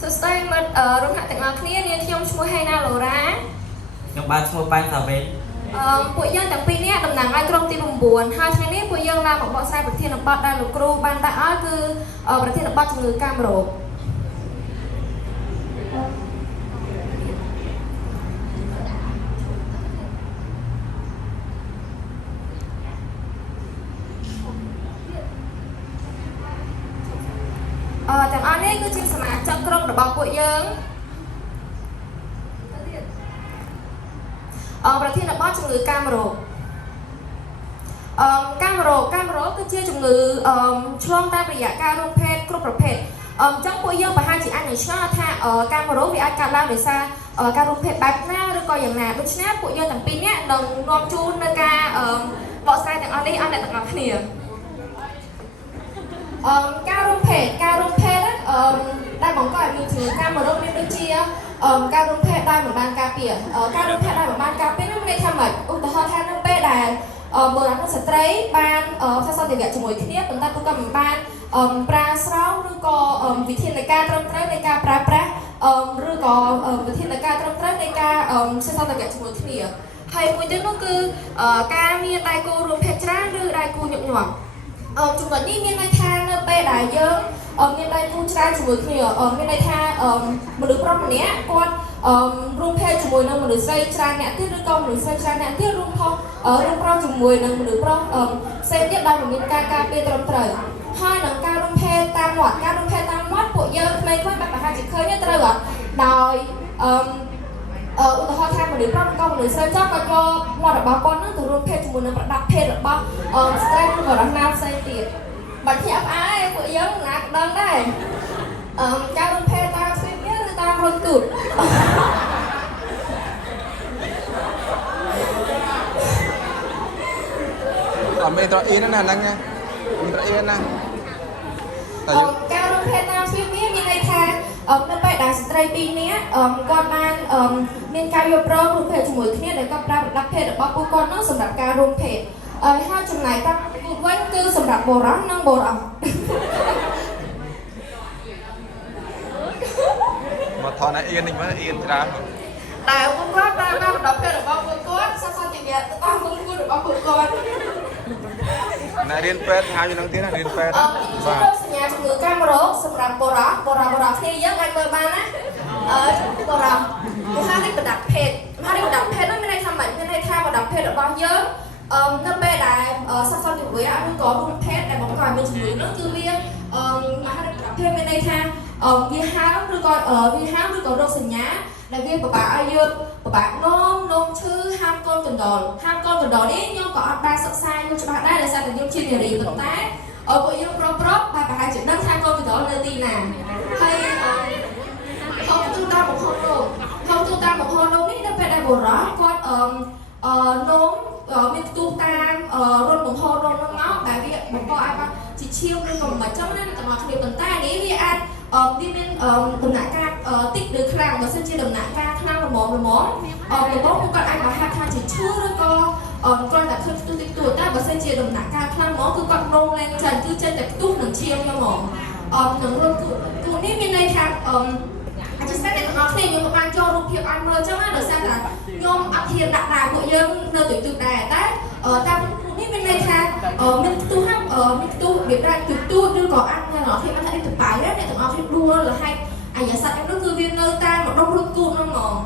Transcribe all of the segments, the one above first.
សួស្តីមិត្តរំហាក់ទាំងអស់គ្នានាងខ្ញុំឈ្មោះហេណាឡូរ៉ាខ្ញុំបានឈ្មោះប៉ែនសាវ៉េពួកយើងទាំងពីរនាក់តំណាងឲ្យក្រុមទី9ហើយថ្ងៃនេះពួកយើងឡើងមកបកស្រាយប្រធានបទដែលលោកគ្រូបានដាក់ឲ្យគឺប្រធានបទជំងឺកាមរោគទាំងអស់នេះគឺជាសមាជិកក្រុមរបស់ពួកយើងប្រធានបទជំងឺកាមរោគកាមរោគគឺជាជំងឺឆ្លងតាមរយៈការរួមភេទគ្រប់ប្រភេទអញ្ចឹងពួកយើងប្រហែលជាអាចនឹងឆ្ងល់ថាកាមរោគវាអាចកើតឡើងដោយសារការរួមភេទបែបណាឬក៏យ៉ាងណាដូច្នេះពួកយើងទាំងពីរនាក់នឹងនាំជូននៅការបកស្រាយទាំងអស់នេះឲ្យអ្នកទាំងអស់គ្នាការរួមភេទដែលបង្កឲ្យមានជំងឺកាមរោគមានដូចជាការរួមភេទដោយមិនបានការពារការរួមភេទដោយមិនបានការពារនោះមានន័យថាម៉េចឧទាហរណ៍ថានៅពេលដែលបុរសនិងស្ត្រីបានផ្សះសន្តិវៈជាមួយគ្នាប៉ុន្តែពួកគាត់មិនបានប្រើស្រោមឬក៏វិធានការត្រឹមត្រូវនៃការប្រើប្រាស់ឬក៏វិធានការត្រឹមត្រូវនៃការផ្សះសន្តិវៈជាមួយគ្នាហើយមួយទៀតនោះគឺការមានដៃគូរួមភេទច្រើនឬដៃគូញឹកញាប់ចំណុចនេះមានន័យថានៅពេលដែលយើងមានដៃគូច្រើនជាមួយគ្នាមានន័យថាមនុស្សប្រុសម្នាក់គាត់រួមភេទជាមួយនឹងមនុស្សស្រីច្រើនអ្នកទៀតឬក៏មនុស្សស្រីច្រើនអ្នកទៀតរួមប្រុសជាមួយនឹងមនុស្សប្រុសផ្សេងទៀតដែលមិនមានការការពារត្រឹមត្រូវហើយនឹងការរួមភេទតាមមាត់ពួកយើងក្មេងៗបែបប្រហែលជាឃើញត្រូវអត់ដោយឧទាហរណ៍ថាមនុស្សប្រុសឬក៏មនុស្សស្រីចង់ក៏យកមាត់របស់គាត់នឹងទៅរួមភេទជាមួយនឹងប្រដាប់ភេទរបស់ស្ត្រីឬក៏រស់ណាផ្សេងទៀតបាច់ញាក់ផ្អើលពួកយើងណាក៏ដឹងដែរការរួមភេទតាមស្វីបឬតាមរុនទូតអមេត្រអ៊ីនណាហ្នឹងមេត្រអ៊ីនណាការរួមភេទតាមស្វីបមានន័យថានៅពេលដែលស្ត្រីពីរនាក់គាត់បានមានការយល់ព្រមរួមភេទជាមួយគ្នាដែលគាត់ប្រើប្រដាប់ភេទរបស់ពួកគាត់នោះសម្រាប់ការរួមភេទហើយចំណែកតាមទូតវិញគឺសម្រាប់បុរសនិងបុរសមកថតអ៊ីននេះមើលអ៊ីនច្រើនតែពួកគាត់ប្រើប្រដាប់ភេទរបស់ពួកគាត់សសន្តិវៈរបស់ពួកគាត់អ្នករៀនពេទ្យហៅយ៉ាងហ្នឹងទៀតណារៀនពេទ្យបាទសញ្ញាជំងឺកាមរោគសម្រាប់បុរសគ្នាយើងអាចមើលបានណាបុរសគេហៅនេះប្រដាប់ភេទប្រដាប់ភេទនោះមានន័យថាម៉េចមានន័យថាប្រដាប់ភេទរបស់យើងនៅពេលដែលសសន្តិវៈឬក៏រូបភេទដែលបង្កឲ្យមានជំងឺនោះគឺវាមហាប្រដាប់ភេទមានន័យថាវាហាមឬក៏រោគសញ្ញាដែលវាពិបាកឲ្យយើងពិបាកនោមឈឺហាមកូនកណ្ដុរនេះខ្ញុំក៏អត់បានសិក្សាយល់ច្បាស់ដែរដោយសារតែខ្ញុំជានារីប៉ុន្តែពួកយើងប្រុសបែបប្រហែលជាដឹងថាកូនកណ្ដុរនៅទីណាហើយហូបទូតាមបង្ហូរនោមនេះនៅពេលដែលបុរសគាត់នោមមានផ្ទុះតាមរត់បង្ហូរនោមនោះមកដែលវាបង្កឲ្យបានជាឈាមឬក៏មិនចឹងណាទាំងអស់គ្នាប៉ុន្តែនេះវាអាចវាមានដំណាក់កាលតិចឬខ្លាំងបើសិនជាដំណាក់កាលខ្លាំងល្មមពួកគាត់អាចបង្ហាត់ថាជាឈឺឬក៏គ្រាន់តែឃើញផ្ទុះតិចតួចតែបើសិនជាដំណាក់កាលខ្លាំងហ្មងគឺគាត់នោមឡើងចាញ់គឺចេញតែផ្ទុះនឹងឈាមហ្មងនឹងរត់ទូនេះមានន័យថាអាចស្ទើរតែទាំងអស់គ្នាខ្ញុំបានចូលរូបភាពឲ្យមើលចឹងណាដោយសារតែខ្ញុំអត់ហ៊ានដាក់ពួកយើងនៅទិចដែរតែតាមនេះមានន័យថាមានផ្ទុះមានផ្ទុះវាប្រាច់ទូឬក៏អាចអ្នកទាំងអស់គ្នាបានថានេះទៅបាយដែរអ្នកទាំងអស់គ្នាដួលរហែកអាយ៉ាស័តនោះគឺវានៅតាមម្ដុំរត់គូតហ្នឹងហ្មង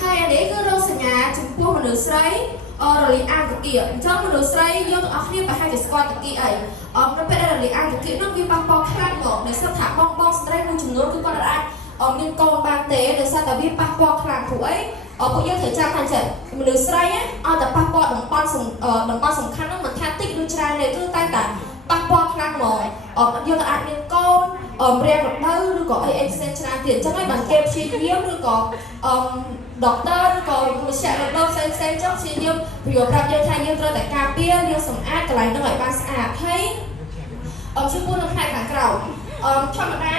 ហើយអានេះគឺរោគសញ្ញាចំពោះមនុស្សស្រីរលាកអាកាគាអញ្ចឹងមនុស្សស្រីយើងទាំងអស់គ្នាប្រហែលជាស្គាល់តាគីអីនៅពេលដែលរលាកអាកាគានោះវាប៉ះពាល់ខ្លាំងមកដោយសារថាបងស្ត្រីមួយចំនួនគឺគាត់អាចមានកូនបានទេដោយសារតែវាប៉ះពាល់ខ្លាំងព្រោះអីពួកយើងត្រូវចាំថាចេះមនុស្សស្រីអត់តែប៉ះពាល់តំបន់សំខាន់នោះមិនថាតិចឬច្រើនទេគឺតែប៉ះពាល់ខ្លាំងហ្មងយើងអាចមានកូនរៀងរដូវឬក៏អីផ្សេងច្រើនទៀតអញ្ចឹងហើយបានគេព្យាយាមឬក៏ដុកទ័រឬក៏មជ្ឈមណ្ឌលផ្សេងអញ្ចឹងព្យាយាមប្រាប់យើងថាយើងត្រូវតែការពារលាងសម្អាតកន្លែងនោះឲ្យបានស្អាតហើយចំពោះនៅផ្នែកខាងក្រៅធម្មតា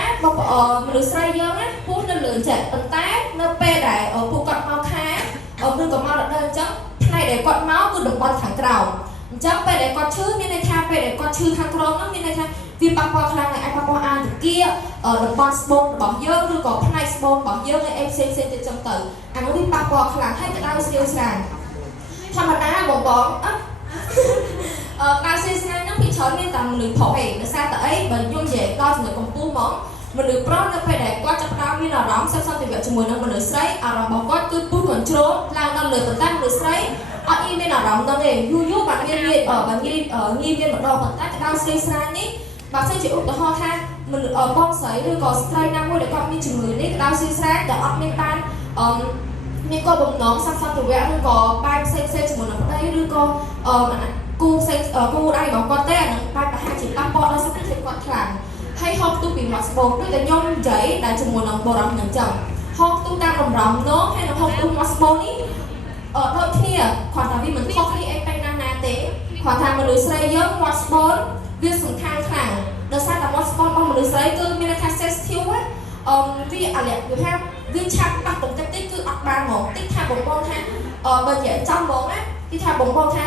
មនុស្សស្រីយើងណាពោះនៅលើចិត្តប៉ុន្តែនៅពេលដែលពួកគាត់មកខាឬក៏មករដូវអញ្ចឹងផ្នែកដែលគាត់មកគឺតំបន់ខាងក្រៅអញ្ចឹងពេលដែលគាត់ឈឺមានន័យថាពេលដែលគាត់ឈឺខាងក្រោមនោះមានន័យថាវាប៉ះពាល់ខ្លាំងហើយអាចប៉ះពាល់អានតាគៀ តំបន់ស្បូនរបស់យើងឬក៏ផ្នែកស្បូនរបស់យើងឯផ្សេងៗទៀតចឹងទៅអានោះវាប៉ះពាល់ខ្លាំងហើយក្តៅស្រាវស្រាវធម្មតាបងក្តៅស្រាវស្រាវហ្នឹងពីច្រើនមានតែមនុស្សប្រុសឯងដោយសារតែអីបើខ្ញុំនិយាយដល់ចំណុចកំពូលហ្មងមនុស្សប្រុសនៅពេលដែលគាត់ចាប់ផ្ដើមមានអារម្មណ៍សន្តិភាពជាមួយនឹងមនុស្សស្រីអារម្មណ៍របស់គាត់គឺពុះ control ឡើងដល់លើប៉ុន្តែមនុស្សស្រីអត់មានអារម្មណ៍ហ្នឹងទេយូរបានមានមានម្ដងប៉ុន្តែក្តៅស្រាវស្រាវនេះបើសិនជាឧទាហរណ៍ថាមនុស្សបងស្រីឬក៏ស្ត្រីណាមួយដែលគាត់មានជំងឺនេះក្តៅស្រាវស្រាវតែអត់មានបានមានក៏បំណងសន្តិភាពឬក៏បែបផ្សេងជាមួយនឹងប្តីឬក៏គូផ្សេងគូដៃរបស់គាត់ទេអានឹងបែបប្រហែលជាប៉ះពាល់ដល់សុខភាពគាត់ខ្លាំងហើយហូបទូពីមាត់ស្បូនដូចតែខ្ញុំនិយាយដែលជាមួយនឹងបរិបទហ្នឹងចឹងហូបទូតាមតម្រំនងហើយនឹងហូបទូមាត់ស្បូននេះដូចគ្នាគាត់ថាវាមិនខុសគ្នាអីទៅណាទេគាត់ថាមនុស្សស្រីយើងមាត់ស្បូនវាសំខាន់ខ្លាំងដោយសារតែមាត់ស្បូនរបស់មនុស្សស្រីគឺមានថា sensitive វាអាឡែគឺថាវាឆាប់ប៉ះបន្តិចតិចគឺអត់បានហ្មងតិចថាបងថាបើនិយាយចំហ្មងណាគេថាបងថា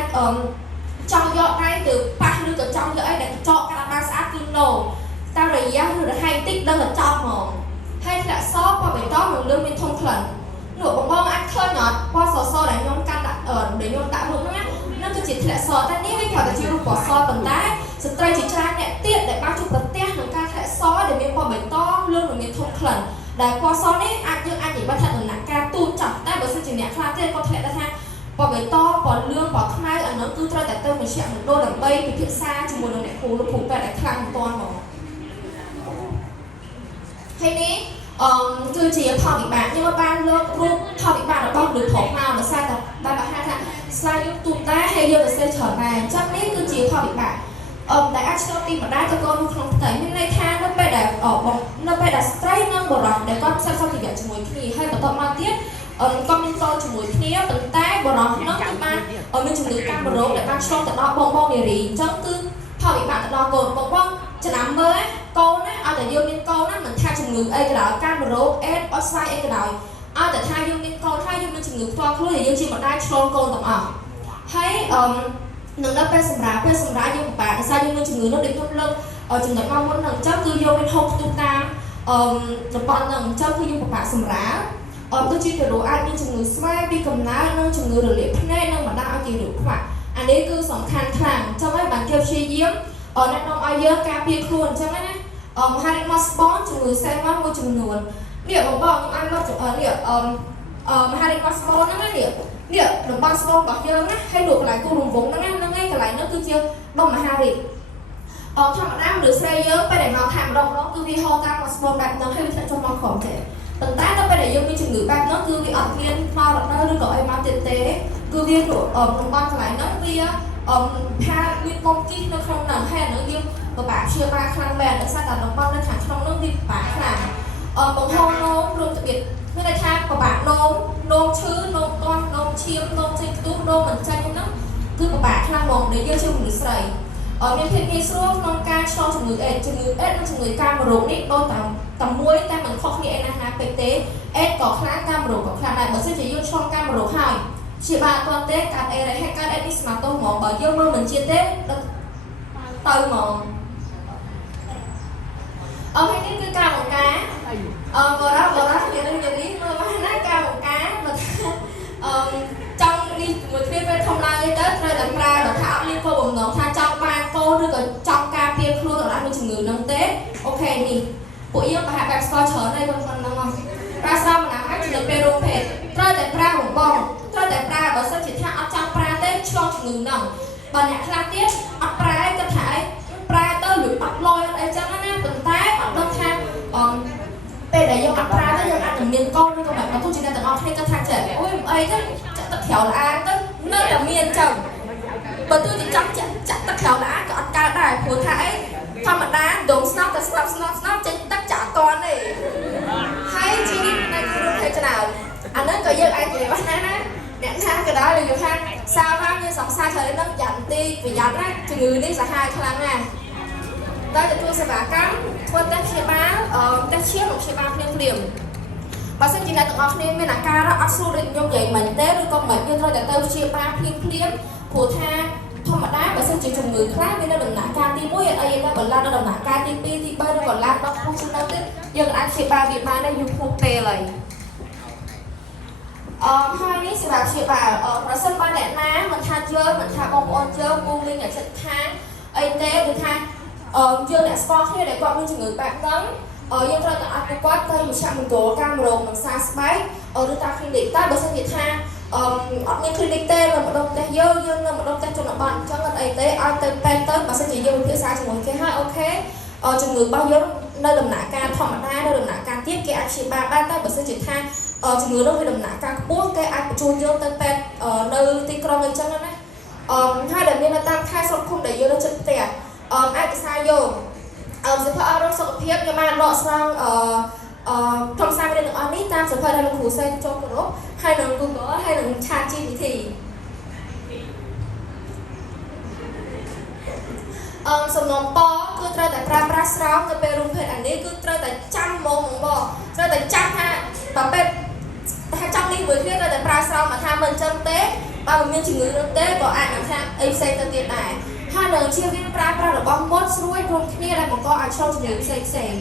ចង់យកដៃទៅប៉ះឬក៏ចង់យកអីដែលចកកាត់បានស្អាតគឺ no តាមរយៈឬរហ័យតិចដឹងតែចប់ហ្មងហើយធ្លាក់សពណ៌បៃតងនឹងលឿនមានធំក្លិននោះបងអាចឃើញអត់ពណ៌សដែលខ្ញុំកាន់ដាក់ដែលខ្ញុំដាក់រូបហ្នឹងហ្នឹងគឺជាធ្លាក់សតែនេះវាគ្រាន់តែជារូបពណ៌សប៉ុន្តែស្ត្រីជាច្រើនអ្នកទៀតដែលបានជួបប្រទះនឹងការធ្លាក់សដែលមានពណ៌បៃតងលឿននឹងមានធំក្លិនដែលពណ៌សនេះយើងអាចនិយាយថាដំណាក់កាលទូចចាស់តែបើសិនជាអ្នកខ្លះទៀតគាត់ធ្លាក់ដែរថាពណ៌បៃតងពណ៌លឿងពណ៌ខ្មៅអានោះគឺត្រូវតែទៅមជ្ឈមណ្ឌលដើម្បីពិភាក្សាជាមួយនឹងអ្នកគ្រូឬគ្រូពេទ្យដែលខ្លាំងមិនទាន់ហ្មងហើយនេះគឺជាផលវិបាកខ្ញុំបានលើករូបផលវិបាករបស់មនុស្សប្រុសមកដោយសារតែបានបង្ហាញថាស្លាយយើងទូតែហើយយើងទៅសេច្រើនដែរអញ្ចឹងនេះគឺជាផលវិបាកដែលអាចឆ្លងពីម្ដាយទៅកូននៅក្នុងផ្ទៃមានន័យថានៅពេលដែលស្ត្រីនិងបុរសដែលគាត់ផ្សព្វផ្សាយជាមួយគ្នាហើយបន្តមកទៀតគាត់មានកូនជាមួយគ្នាប៉ុន្តែបុរសនោះគឺបានមានជំងឺកាមរោគដែលបានឆ្លងទៅដល់បងនារីអញ្ចឹងគឺផលវិបាកទៅដល់កូនបងចំណាំមើលកូនណាឲ្យតែយើងមានកូនណាមិនថាជំងឺអីក៏ដោយកាមរោគអេដអត់ស្វាយអីក៏ដោយឲ្យតែថាយើងមានកូនហើយយើងមានជំងឺផ្ទាល់ខ្លួនដែលយើងជាម្ដាយឆ្លងកូនទាំងអស់ហើយនឹងដល់ពេលសម្រាប់យើងពិបាកដោយសារយើងមានជំងឺនោះដូចខ្ញុំលើកចំណុចមកមុនហ្នឹងអញ្ចឹងគឺយើងមានហូបផ្ទុះតាមតំបន់ហ្នឹងអញ្ចឹងគឺយើងពិបាកសម្រាប់ដូចជាទារកអាចមានជំងឺស្វែងពីកំណើតនិងជំងឺរលាកភ្នែកនិងបណ្ដាលឲ្យទារកខ្វាក់អានេះគឺសំខាន់ខ្លាំងអញ្ចឹងហើយបានគេព្យាយាមណែនាំឲ្យយើងការពារខ្លួនអញ្ចឹងណាហារីម៉ូស្បនជំងឺសេម៉ាមួយចំនួននេះបងខ្ញុំអាចលើកនេះហារីម៉ូស្បនហ្នឹងនេះតំបន់ស្បនរបស់យើងណាហើយនៅកន្លែងគូរង្វង់ហ្នឹងឯងកន្លែងនោះគឺជាដុំមហារីកធម្មតាមនុស្សស្រីយើងពេលដែលមកថាម្ដងគឺវាហូរតាមមកស្បនបែបហ្នឹងហើយវាធ្លាក់ចុះមកក្រោមទេប៉ុន្តែដល់ពេលដែលយើងមានជំងឺបែបហ្នឹងគឺវាអត់មានមករដូវឬក៏អីមកទៀតទេគឺវាតំបន់កន្លែងហ្នឹងវាថាមានមុំគីនៅក្នុងហ្នឹងហើយអានោះយើងពិបាកព្យាបាលខ្លាំងមែនដោយសារតែតំបន់នៅខាងក្នុងហ្នឹងវាពិបាកខ្លាំងបង្ហូរនោមរួមទៅទៀតមានន័យថាពិបាកនោមឈឺនោមទាស់នោមឈាមនោមចេញផ្ទុះនោមមិនចាញ់ហ្នឹងគឺពិបាកខ្លាំងហ្មងដែលយើងជាមនុស្សស្រីមានភាពងាយស្រួលក្នុងការឆ្លងជំងឺអេដនិងជំងឺកាមរោគនេះដូចតែមួយតែមិនខុសគ្នាអីណាពេកទេអេដក៏ខ្លាំងកាមរោគក៏ខ្លាំងដែរបើសិនជាយើងឆ្លងកាមរោគហើយជាបាទអត់ទេកាត់អេរ៉េហើយកាត់អេនេះស្មាតោហ្មងបើយើងមើលមិនជាតិទេទៅហ្មងហើយនេះគឺការបង្កាបរិយានេះមើលមកណាការបង្ការមកចង់នេះមួយគ្នាពេលធំឡើងទៅត្រូវតែប្រើបើថាអត់មានគោលបំណងថាចង់បានកូនឬក៏ចង់ការពារខ្លួនអត់មានជំងឺហ្នឹងទេអូខេនេះពួកយើងប្រហែលបែបស្គាល់ច្រើនហើយប៉ុណ្ណឹងប្រើស្រាមម្នាក់ហើយជំនួសពេលរោងភេទត្រូវតែប្រើបងត្រូវតែប្រើបើសិនជាថាអត់ចង់ប្រើទេឆ្លងជំងឺហ្នឹងបើអ្នកខ្លះទៀតអត់ប្រើគាត់ថាអីប្រើទៅលុយអត់លយអីចឹងណាប៉ុន្តែអត់ដឹងថាពេលដែលយើងអត់ប្រើទៅយើងអាចនឹងមានកូនឬក៏แบบទោះជាអ្នកទាំងអស់គ្នាគាត់ថាចេះអូយអីទៅចាក់ទឹកក្រៅល្អទៅនៅតែមានចឹងបើទោះជាចង់ចាក់ទឹកក្រៅល្អក៏អត់កើតដែរព្រោះថាអីធម្មតាដងស្នប់តែស្នប់ចេញទឹកចាក់តន់ទេហើយជីវិតនៅក្នុងភេទច្រើនអាហ្នឹងក៏យើងអាចនិយាយបានណាអ្នកថាក៏ដោយដែលយើងថាសាវ៉ាមានសង្សារច្រើនហ្នឹងយ៉ាងទីប្រយ័ត្នណាជំងឺនេះសាហាវខ្លាំងណាស់តែទទួលសេវាកម្មធ្វើតេស្តព្យាបាលតេស្តឈាមនិងព្យាបាលភ្លាមបើសិនជាអ្នកទាំងអស់គ្នាមានអាការៈអត់ស្រួលដូចខ្ញុំនិយាយមិញទេឬក៏មិនយើងត្រូវតែទៅព្យាបាលភ្លាមព្រោះថាធម្មតាបើសិនជាជំងឺខ្លះមាននៅដំណាក់កាលទី1អត់អីទេបើឡើងដល់ដំណាក់កាលទី2ទី3ឬក៏ឡើងដល់ខ្ពស់ជាង យើងអាចព្យាបាលវាបាននៅយូរក្នុងពេលហើយហើយនេះសម្រាប់ព្យាបាលប្រសិនបើអ្នកណាមិនថាយើងមិនថាបងប្អូនយើងពូមីងអ្នកជិតខាងអីទេគឺថាយើងអ្នកស្គាល់គ្នាដែលគាត់មានជំងឺបែបហ្នឹងយើងត្រូវតែឲ្យគាត់ទៅមជ្ឈមណ្ឌលការមរងនិងសារស្បែកឬតាម clinic តែបើសិនជាថាអត់មាន clinic ទេនៅម្ដុំផ្ទះយើងនៅម្ដុំផ្ទះជនបទអញ្ចឹងអត់អីទេឲ្យទៅពេទ្យទៅបើសិនជាយើងពិភាក្សាជាមួយគេហើយអូខេជំងឺរបស់យើងនៅដំណាក់កាលធម្មតានៅដំណាក់កាលទៀតគេអាចព្យាបាលបានតែបើសិនជាថាជំងឺនោះវាដំណាក់កាលខ្ពស់គេអាចបញ្ជូនយើងទៅពេទ្យនៅទីក្រុងអីចឹងណាហើយដែលមាននៅតាមខេត្តស្រុកឃុំដែលយើងនៅជិតផ្ទះឯកសារយកសិភៅអប់រំសុខភាពខ្ញុំបានដកស្រង់ក្រុមសារវិទ្យាទាំងអស់នេះតាមសិភៅដែលលោកគ្រូសេចូលគោរពហើយនឹង Google ហើយនឹង ChatGPT សំណុំពរគឺត្រូវតែប្រើប្រាស់ស្រោមទៅពេលរួមភេទអានេះគឺត្រូវតែចាំមកបងត្រូវតែចាំថាបើពេលថាចាំនេះមួយគ្នាត្រូវតែប្រើស្រោមមកថាមិនចឹងទេបើមិនមានជំងឺនោះទេក៏អាចនឹងថាអីផ្សេងទៅទៀតដែរហើយនឹងជៀសវាងប្រើប្រាស់របស់មុតស្រួយរួមគ្នាដែលបង្កឲ្យឆ្លងជំងឺផ្សេង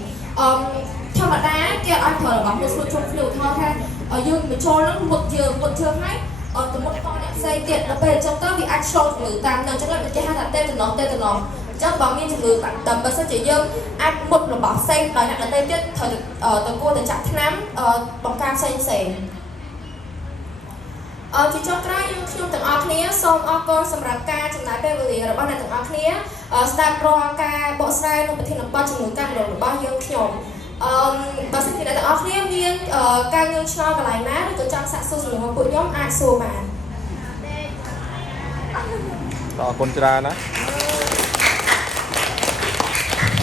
ធម្មតាគេអត់ប្រើរបស់មុតស្រួយជុំគ្នាឧទាហរណ៍ថាយើងបញ្ចូលនឹងមុតជើងហើយទៅមុតផងអ្នកផ្សេងទៀតដល់ពេលអញ្ចឹងទៅវាអាចឆ្លងជំងឺតាមនឹងអញ្ចឹងគេហៅថាតេតណូសអញ្ចឹងបើមានជំងឺដល់បើសិនជាយើងអាចមុតរបស់ផ្សេងដល់អ្នកដទៃទៀតត្រូវទៅគួរទៅចាក់ថ្នាំបង្ការផ្សេងជាចុងក្រោយខ្ញុំទាំងអស់គ្នាសូមអរគុណសម្រាប់ការចំណាយពេលវេលារបស់អ្នកទាំងអស់គ្នាស្ដាប់រាល់ការបកស្រាយនិងប្រធានបទជំនួយការរបស់យើងខ្ញុំបើសិនជាអ្នកទាំងអស់គ្នាមានការងឿងឆ្ងល់កន្លែងណាឬក៏ចង់សាកសួរសំណួរពួកខ្ញុំអាចសួរបាន អរគុណច្រើនណា